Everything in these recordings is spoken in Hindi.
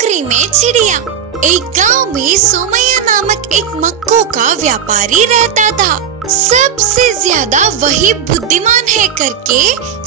टोकरी में चिड़िया। एक गांव में सोमैया नामक एक मक्खों का व्यापारी रहता था। सबसे ज्यादा वही बुद्धिमान है करके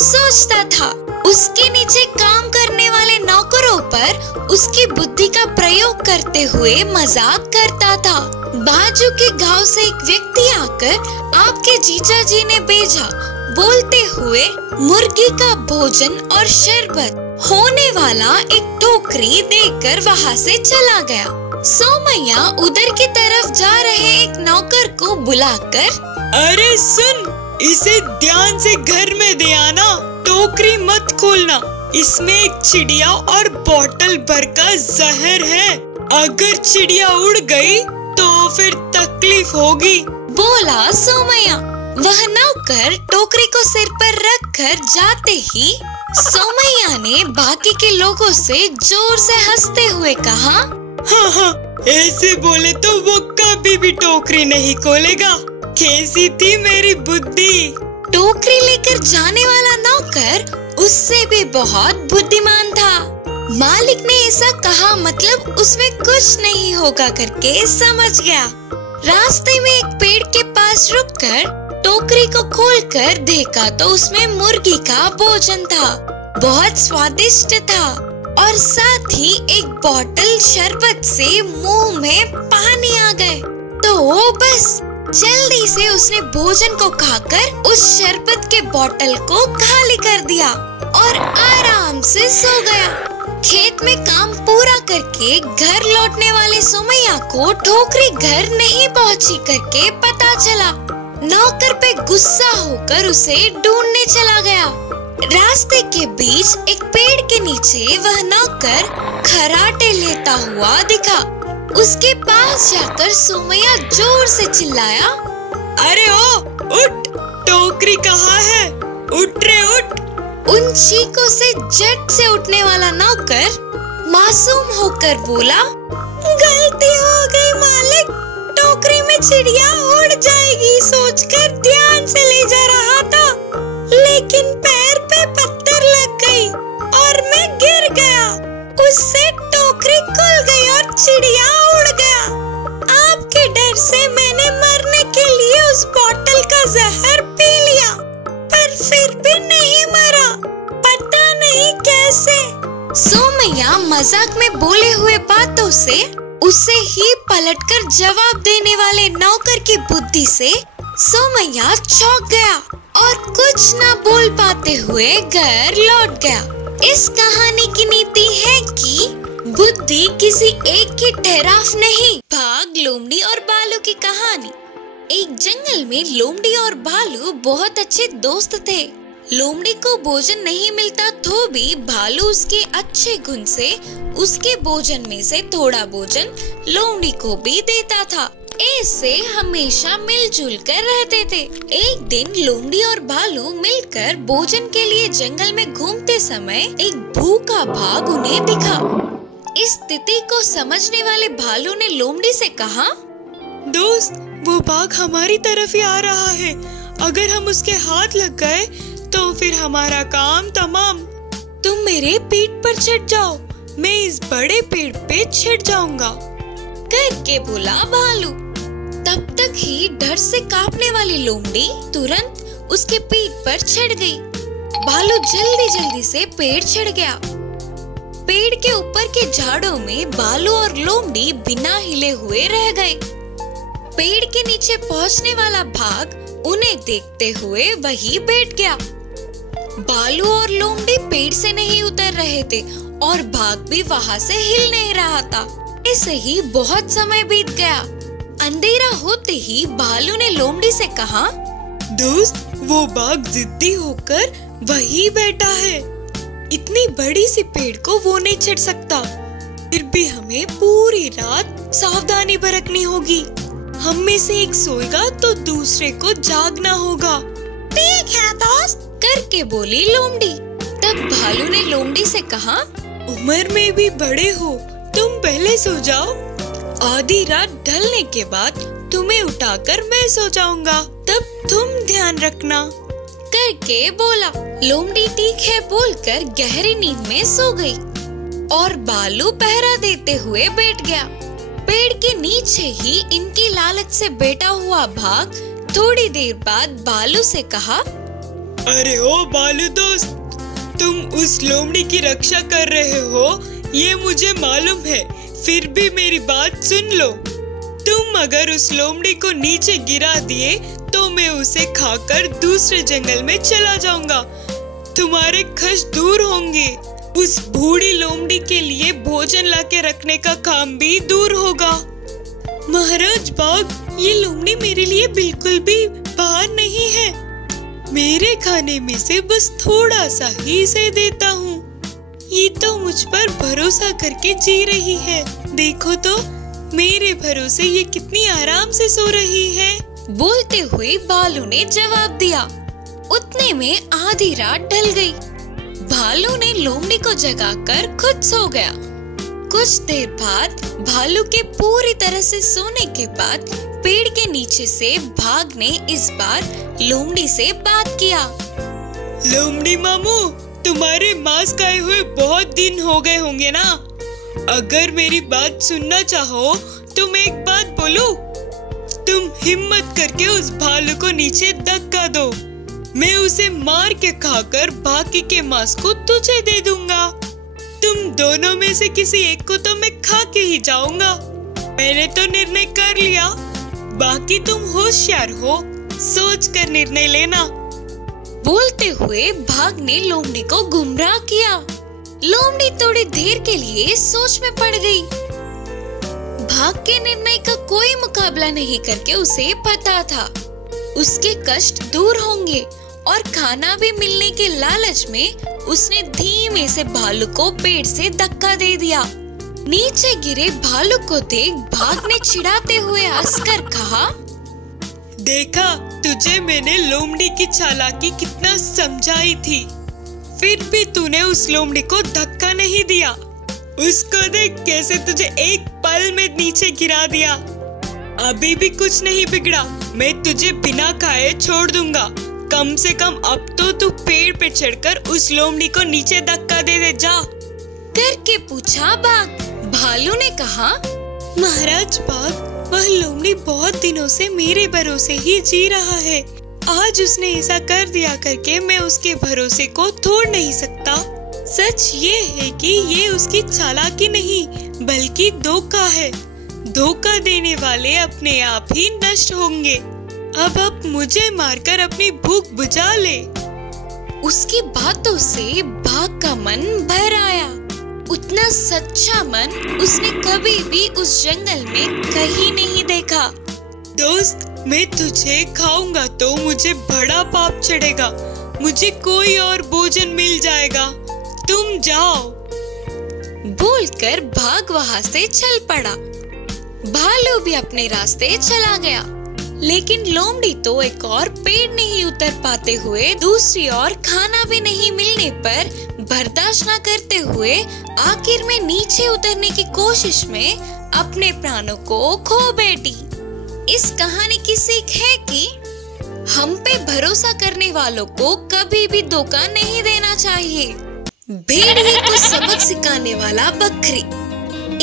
सोचता था। उसके नीचे काम करने वाले नौकरों पर उसकी बुद्धि का प्रयोग करते हुए मजाक करता था। बाजू के गांव से एक व्यक्ति आकर आपके जीजा जी ने भेजा, बोलते हुए मुर्गी का भोजन और शरबत होने वाला एक टोकरी देकर वहाँ से चला गया। सोमैया उधर की तरफ जा रहे एक नौकर को बुलाकर, अरे सुन, इसे ध्यान से घर में दे आना, टोकरी मत खोलना, इसमें एक चिड़िया और बोतल भर का जहर है, अगर चिड़िया उड़ गई तो फिर तकलीफ होगी, बोला सोमैया। वह नौकर टोकरी को सिर पर रखकर जाते ही सोमैया ने बाकी के लोगों से जोर से हंसते हुए कहा, हाँ, ऐसे बोले तो वो कभी भी टोकरी नहीं खोलेगा, कैसी थी मेरी बुद्धि। टोकरी लेकर जाने वाला नौकर उससे भी बहुत बुद्धिमान था। मालिक ने ऐसा कहा मतलब उसमें कुछ नहीं होगा करके समझ गया। रास्ते में एक पेड़ के पास रुककर टोकरी को खोलकर देखा तो उसमें मुर्गी का भोजन था। बहुत स्वादिष्ट था और साथ ही एक बोतल शरबत से मुंह में पानी आ गए। तो बस जल्दी से उसने भोजन को खाकर उस शरबत के बोतल को खाली कर दिया और आराम से सो गया। खेत में काम पूरा करके घर लौटने वाले सोमैया को टोकरी घर नहीं पहुंची करके पता चला। नौकर पे गुस्सा होकर उसे ढूंढने चला गया। रास्ते के बीच एक पेड़ के नीचे वह नौकर खराटे लेता हुआ दिखा। उसके पास जाकर सोमैया जोर से चिल्लाया, अरे ओ उठ, टोकरी कहाँ है, उठ रे उठ। उन चीखों से झट से उठने वाला नौकर मासूम होकर बोला, गलती हो गई मालिक, टोकरी में चिड़िया उड़ जाएगी सोचकर ध्यान से ले जा रहा था, लेकिन पैर पे पत्थर लग गई और मैं गिर गया, उससे टोकरी खुल गई और चिड़िया उड़ गया। आपके डर से मैंने मरने के लिए उस बोतल का जहर पी लिया, पर फिर भी नहीं मरा, पता नहीं कैसे। सोमैया मजाक में बोले हुए बातों से उसे ही पलटकर जवाब देने वाले नौकर की बुद्धि से सोमैया चौंक गया और कुछ न बोल पाते हुए घर लौट गया। इस कहानी की नीति है कि बुद्धि किसी एक की ठहराव नहीं। भाग लोमड़ी और भालू की कहानी। एक जंगल में लोमड़ी और भालू बहुत अच्छे दोस्त थे। लोमड़ी को भोजन नहीं मिलता तो भी भालू उसके अच्छे गुण से उसके भोजन में से थोड़ा भोजन लोमड़ी को भी देता था। ऐसे हमेशा मिलजुल कर रहते थे। एक दिन लोमड़ी और भालू मिलकर भोजन के लिए जंगल में घूमते समय एक भूखा बाघ उन्हें दिखा। इस स्थिति को समझने वाले भालू ने लोमड़ी से कहा, दोस्त, वो बाघ हमारी तरफ ही आ रहा है, अगर हम उसके हाथ लग गए तो फिर हमारा काम तमाम। तुम मेरे पीठ पर चढ़ जाओ, मैं इस बड़े पेड़ पे चढ़ जाऊंगा, करके बोला भालू। तब तक ही डर से कांपने वाली लोमड़ी तुरंत उसके पीठ पर चढ़ गई। भालू जल्दी जल्दी से पेड़ चढ़ गया। पेड़ के ऊपर के झाड़ों में भालू और लोमड़ी बिना हिले हुए रह गए। पेड़ के नीचे पहुंचने वाला बाघ उन्हें देखते हुए वहीं बैठ गया। भालू और लोमड़ी पेड़ से नहीं उतर रहे थे और बाघ भी वहाँ से हिल नहीं रहा था। ऐसे ही बहुत समय बीत गया। अंधेरा होते ही भालू ने लोमड़ी से कहा, दोस्त, वो बाघ जिद्दी होकर वहीं बैठा है, इतनी बड़ी सी पेड़ को वो नहीं चढ़ सकता, फिर भी हमें पूरी रात सावधानी बरतनी होगी। हम में से एक सोएगा तो दूसरे को जागना होगा। ठीक है दोस्त, करके बोली लोमड़ी। तब भालू ने लोमड़ी से कहा, उम्र में भी बड़े हो, तुम पहले सो जाओ, आधी रात ढलने के बाद तुम्हें उठाकर मैं सो जाऊंगा, तब तुम ध्यान रखना, करके बोला। लोमड़ी ठीक है बोलकर गहरी नींद में सो गई। और बालू पहरा देते हुए बैठ गया। पेड़ के नीचे ही इनकी लालच से बैठा हुआ भाग थोड़ी देर बाद बालू से कहा, अरे ओ बालू दोस्त, तुम उस लोमड़ी की रक्षा कर रहे हो ये मुझे मालूम है, फिर भी मेरी बात सुन लो। तुम अगर उस लोमड़ी को नीचे गिरा दिए तो मैं उसे खाकर दूसरे जंगल में चला जाऊंगा। तुम्हारे कष्ट दूर होंगे। उस बूढ़ी लोमड़ी के लिए भोजन लाके रखने का काम भी दूर होगा। महाराज बाघ, ये लोमड़ी मेरे लिए बिल्कुल भी बाहर नहीं है। मेरे खाने में से बस थोड़ा सा ही इसे देता हूँ। ये तो मुझ पर भरोसा करके जी रही है। देखो तो मेरे भरोसे ये कितनी आराम से सो रही है। बोलते हुए बालू ने जवाब दिया। उतने में आधी रात ढल गई। भालू ने लोमड़ी को जगाकर खुद सो गया। कुछ देर बाद भालू के पूरी तरह से सोने के बाद पेड़ के नीचे से भाग ने इस बार लोमड़ी से बात किया। लोमड़ी मामू, तुम्हारे मांस खाए हुए बहुत दिन हो गए होंगे ना। अगर मेरी बात सुनना चाहो तो मैं एक बात बोलूं। तुम हिम्मत करके उस भालू को नीचे धक्का दो। मैं उसे मार के खाकर बाकी के मांस को तुझे दे दूंगा। तुम दोनों में से किसी एक को तो मैं खा के ही जाऊंगा। मैंने तो निर्णय कर लिया, बाकी तुम होशियार हो, सोच कर निर्णय लेना। बोलते हुए भाग ने लोमड़ी को गुमराह किया। लोमड़ी थोड़ी देर के लिए सोच में पड़ गई। भाग के निर्णय का कोई मुकाबला नहीं करके उसे पता था उसके कष्ट दूर होंगे और खाना भी मिलने के लालच में उसने धीमे से भालू को पेड़ से धक्का दे दिया। नीचे गिरे भालू को देख भाग ने चिढ़ाते हुए हंसकर कहा, देखा, तुझे मैंने लोमड़ी की चालाकी कितना समझाई थी, फिर भी तूने उस लोमड़ी को धक्का नहीं दिया। उसको देख कैसे तुझे एक पल में नीचे गिरा दिया। अभी भी कुछ नहीं बिगड़ा, मैं तुझे बिना खाए छोड़ दूंगा। कम से कम अब तो तू पेड़ पे चढ़कर उस लोमड़ी को नीचे धक्का दे दे जा। करके पूछा बाघ। भालू ने कहा, महाराज बाघ, वह लोमड़ी बहुत दिनों से मेरे भरोसे ही जी रहा है। आज उसने ऐसा कर दिया करके मैं उसके भरोसे को तोड़ नहीं सकता। सच ये है कि ये उसकी चालाकी नहीं बल्कि धोखा है। धोखा देने वाले अपने आप ही नष्ट होंगे। अब मुझे मारकर अपनी भूख बुझा ले। उसकी बातों से बाघ का मन भर आया। उतना सच्चा मन उसने कभी भी उस जंगल में कहीं नहीं देखा। दोस्त, मैं तुझे खाऊंगा तो मुझे बड़ा पाप चढ़ेगा। मुझे कोई और भोजन मिल जाएगा, तुम जाओ। बोलकर भाग वहाँ से चल पड़ा। भालू भी अपने रास्ते चला गया, लेकिन लोमड़ी तो एक और पेड़ नहीं उतर पाते हुए दूसरी ओर खाना भी नहीं मिलने पर बर्दाश्त न करते हुए आखिर में नीचे उतरने की कोशिश में अपने प्राणों को खो बैठी। इस कहानी की सीख है कि हम पे भरोसा करने वालों को कभी भी धोखा नहीं देना चाहिए। भेड़िए को सबक सिखाने वाला बकरी।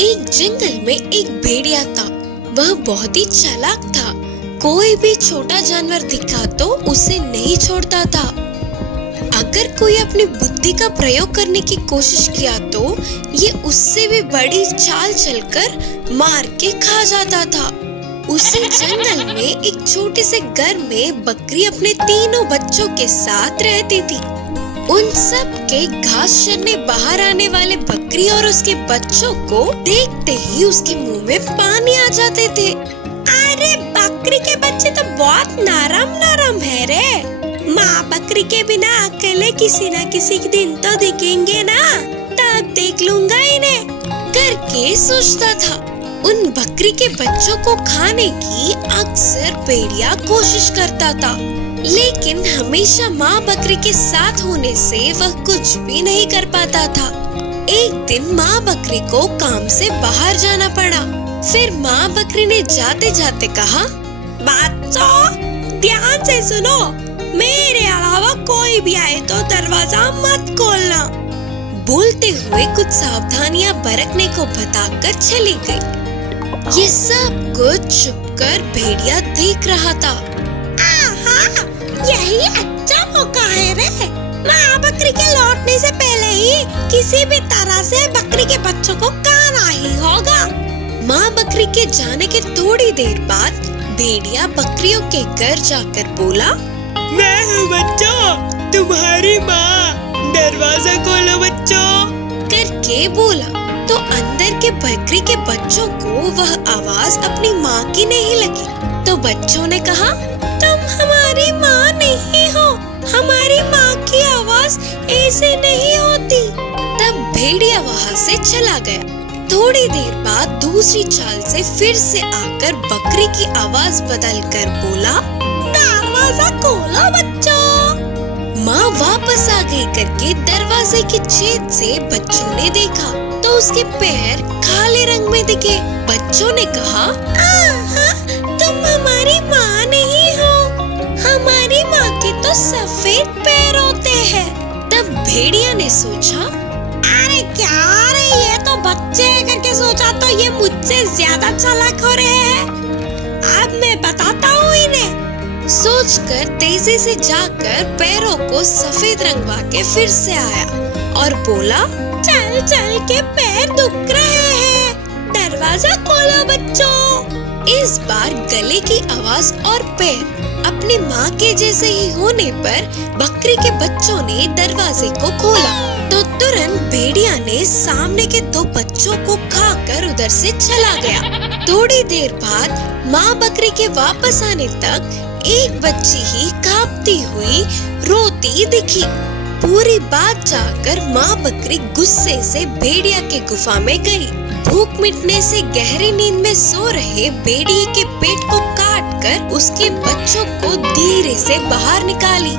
एक जंगल में एक भेड़िया था। वह बहुत ही चालाक था। कोई भी छोटा जानवर दिखा तो उसे नहीं छोड़ता था। अगर कोई अपनी बुद्धि का प्रयोग करने की कोशिश किया तो ये उससे भी बड़ी चाल चलकर मार के खा जाता था। उसी जंगल में एक छोटे से घर में बकरी अपने तीनों बच्चों के साथ रहती थी। उन सब के घास चरने बाहर आने वाले बकरी और उसके बच्चों को देखते ही उसके मुंह में पानी आ जाते थे। अरे बकरी के बच्चे तो बहुत नरम नरम है रे। माँ बकरी के बिना अकेले किसी न किसी दिन तो दिखेंगे ना, तब देख लूंगा इन्हें करके सोचता था। उन बकरी के बच्चों को खाने की अक्सर भेड़िया कोशिश करता था, लेकिन हमेशा माँ बकरी के साथ होने से वह कुछ भी नहीं कर पाता था। एक दिन माँ बकरी को काम से बाहर जाना पड़ा। फिर माँ बकरी ने जाते जाते कहा, बच्चों ध्यान से सुनो, मेरे अलावा कोई भी आए तो दरवाजा मत खोलना। बोलते हुए कुछ सावधानियां बरतने को बताकर चली गई। ये सब कुछ छुपकर भेड़िया देख रहा था। आहा, यही अच्छा मौका है रे। माँ बकरी के लौटने से पहले ही किसी भी तरह से बकरी के बच्चों को खाना ही होगा। माँ बकरी के जाने के थोड़ी देर बाद भेड़िया बकरियों के घर जाकर बोला, मैं हूँ बच्चों, तुम्हारी माँ, दरवाजा खोलो बच्चों करके बोला। तो अंदर के बकरी के बच्चों को वह आवाज अपनी माँ की नहीं लगी। तो बच्चों ने कहा, तुम हमारी माँ नहीं हो, हमारी माँ की आवाज ऐसे नहीं होती। तब भेड़िया वहाँ से चला गया। थोड़ी देर बाद दूसरी चाल से फिर से आकर बकरी की आवाज बदलकर बोला, दरवाजा खोलो बच्चों। माँ वापस आ गई करके दरवाजे के छेद से बच्चों ने देखा तो उसके पैर काले रंग में दिखे। बच्चों ने कहा, तुम हमारी माँ नहीं हो, हमारी माँ के तो सफेद पैर होते हैं। तब भेड़िया ने सोचा, अरे क्या रे, ये तो बच्चे करके सोचा तो ये मुझसे ज्यादा चालाक हो रहे हैं। अब मैं बताता हूँ इन्हें। सोचकर तेजी से जाकर पैरों को सफेद रंगवा के फिर से आया और बोला, चल चल के पैर दुख रहे हैं, दरवाजा खोलो बच्चों। इस बार गले की आवाज और पैर अपनी माँ के जैसे ही होने पर बकरी के बच्चों ने दरवाजे को खोला। तो तुरंत भेड़िया ने सामने के दो बच्चों को खाकर उधर से चला गया। थोड़ी देर बाद माँ बकरी के वापस आने तक एक बच्ची ही कांपती हुई रोती दिखी। पूरी बात जानकर माँ बकरी गुस्से से भेड़िया के गुफा में गई। भूख मिटने से गहरी नींद में सो रहे भेड़िए के पेट को काटकर उसके बच्चों को धीरे से बाहर निकाली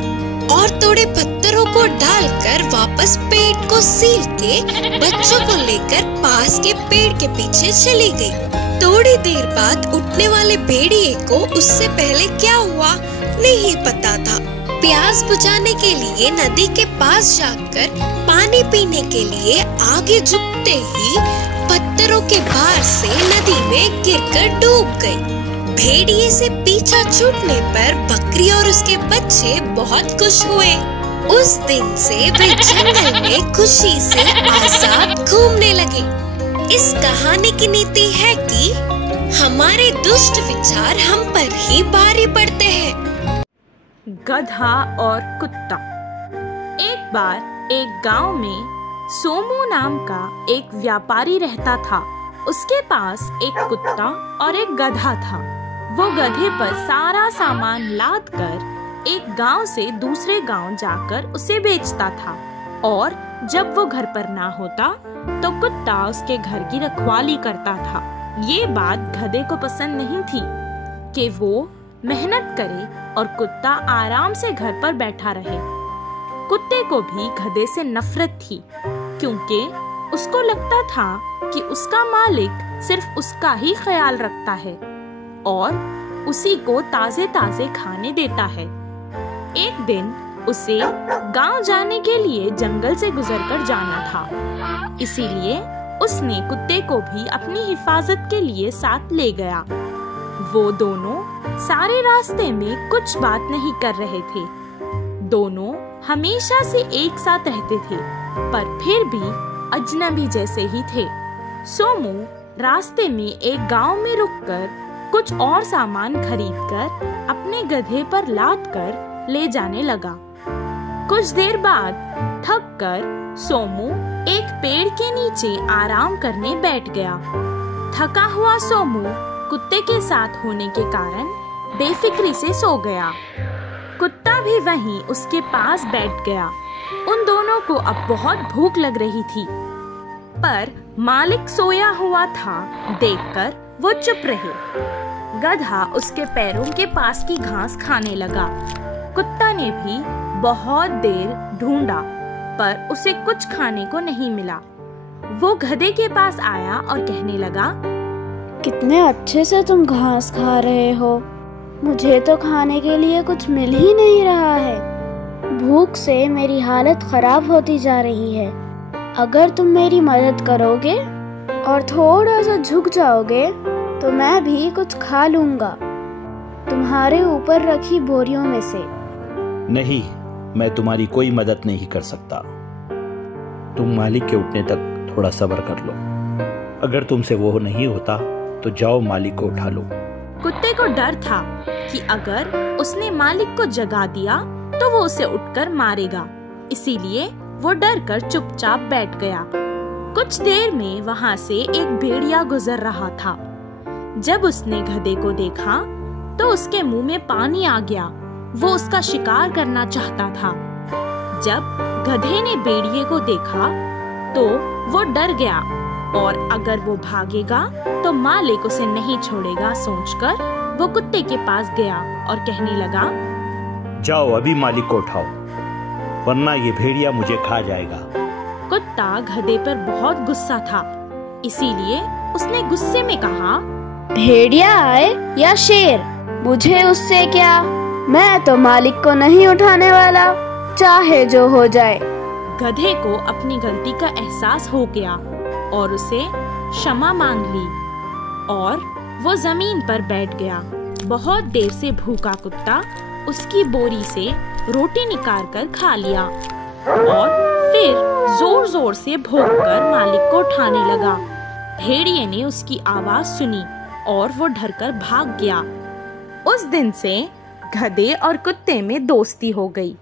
और थोड़े पत्थरों को डालकर वापस पेट को सील के बच्चों को लेकर पास के पेड़ के पीछे चली गई। थोड़ी देर बाद उठने वाले भेड़िए को उससे पहले क्या हुआ नहीं पता था। प्यास बुझाने के लिए नदी के पास जाकर पानी पीने के लिए आगे झुकते ही पत्थरों के भार से नदी में गिरकर डूब गई। भेड़िए से पीछा छूटने पर बकरी और उसके बच्चे बहुत खुश हुए। उस दिन से वे जंगल में खुशी से आजाद घूमने लगे। इस कहानी की नीति है कि हमारे दुष्ट विचार हम पर ही भारी पड़ते हैं। गधा और कुत्ता। एक बार एक गांव में सोमू नाम का एक व्यापारी रहता था। उसके पास एक कुत्ता और एक गधा था। वो गधे पर सारा सामान लाद कर एक गांव से दूसरे गांव जाकर उसे बेचता था और जब वो घर पर ना होता तो कुत्ता उसके घर की रखवाली करता था। ये बात गधे को पसंद नहीं थी कि वो मेहनत करे और कुत्ता आराम से घर पर बैठा रहे। कुत्ते को भी गधे से नफरत थी क्योंकि उसको लगता था कि उसका मालिक सिर्फ उसका ही ख्याल रखता है और उसी को ताजे ताजे खाने देता है। एक दिन उसे गांव जाने के लिए जंगल से गुजरकर जाना था, इसीलिए उसने कुत्ते को भी अपनी हिफाजत के लिए साथ ले गया। वो दोनों सारे रास्ते में कुछ बात नहीं कर रहे थे। दोनों हमेशा से एक साथ रहते थे पर फिर भी अजनबी जैसे ही थे। सोमू रास्ते में एक गांव में रुककर कुछ और सामान खरीदकर अपने गधे पर लाद कर ले जाने लगा। कुछ देर बाद थक कर सोमू एक पेड़ के नीचे आराम करने बैठ गया। थका हुआ सोमू कुत्ते के साथ होने के कारण बेफिक्री से सो गया। कुत्ता भी वहीं उसके पास बैठ गया। उन दोनों को अब बहुत भूख लग रही थी पर मालिक सोया हुआ था देखकर वो चुप रहे। गधा उसके पैरों के पास की घास खाने लगा। कुत्ता ने भी बहुत देर ढूंढा पर उसे कुछ खाने को नहीं मिला। वो गधे के पास आया और कहने लगा, कितने अच्छे से तुम घास खा रहे हो, मुझे तो खाने के लिए कुछ मिल ही नहीं रहा है। भूख से मेरी हालत खराब होती जा रही है। अगर तुम मेरी मदद करोगे और थोड़ा सा झुक जाओगे तो मैं भी कुछ खा लूंगा तुम्हारे ऊपर रखी बोरियों में से। नहीं, मैं तुम्हारी कोई मदद नहीं कर सकता। तुम मालिक के उठने तक थोड़ा सब्र कर लो। अगर तुमसे वो नहीं होता तो जाओ मालिक को उठा लो। कुत्ते को डर था कि अगर उसने मालिक को जगा दिया तो वो उसे उठकर मारेगा, इसीलिए वो डर कर चुपचाप बैठ गया। कुछ देर में वहाँ से एक भेड़िया गुजर रहा था। जब उसने गधे को देखा तो उसके मुंह में पानी आ गया। वो उसका शिकार करना चाहता था। जब गधे ने भेड़िए को देखा तो वो डर गया और अगर वो भागेगा तो मालिक उसे नहीं छोड़ेगा सोचकर वो कुत्ते के पास गया और कहने लगा, जाओ अभी मालिक को उठाओ, वरना ये भेड़िया मुझे खा जाएगा। कुत्ता गधे पर बहुत गुस्सा था, इसीलिए उसने गुस्से में कहा, भेड़िया आए या शेर, मुझे उससे क्या, मैं तो मालिक को नहीं उठाने वाला, चाहे जो हो जाए। गधे को अपनी गलती का एहसास हो गया और उसे क्षमा मांग ली और वो जमीन पर बैठ गया। बहुत देर से भूखा कुत्ता उसकी बोरी से रोटी निकाल कर खा लिया और फिर जोर जोर से भौंककर मालिक को उठाने लगा। भेड़िए ने उसकी आवाज सुनी और वो डरकर भाग गया। उस दिन से गधे और कुत्ते में दोस्ती हो गई।